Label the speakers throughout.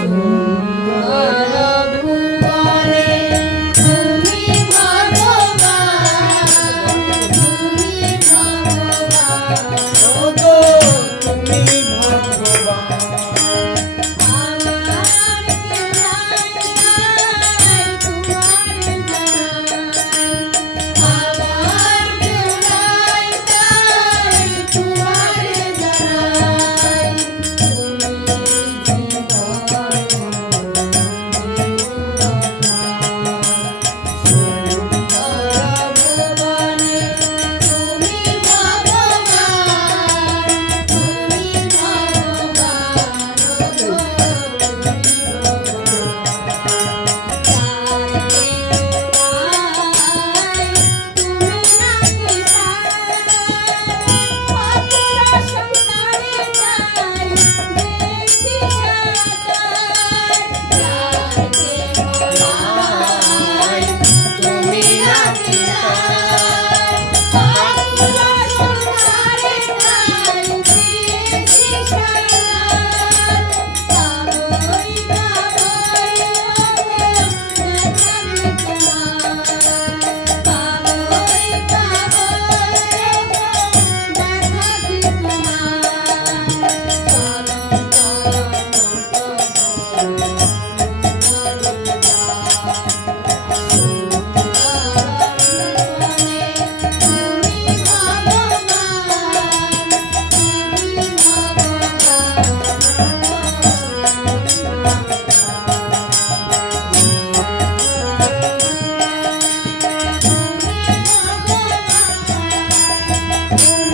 Speaker 1: อื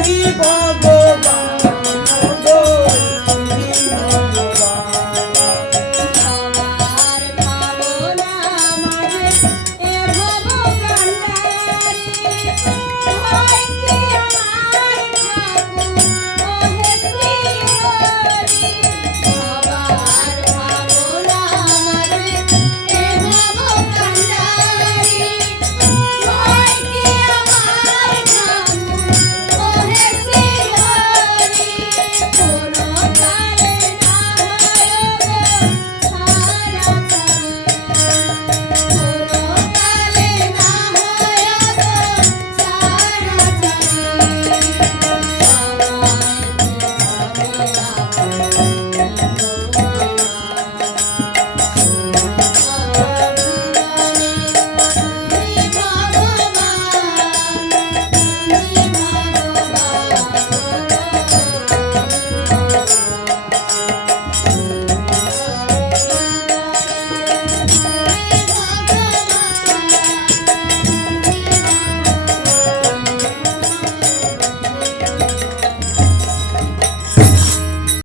Speaker 2: You. on.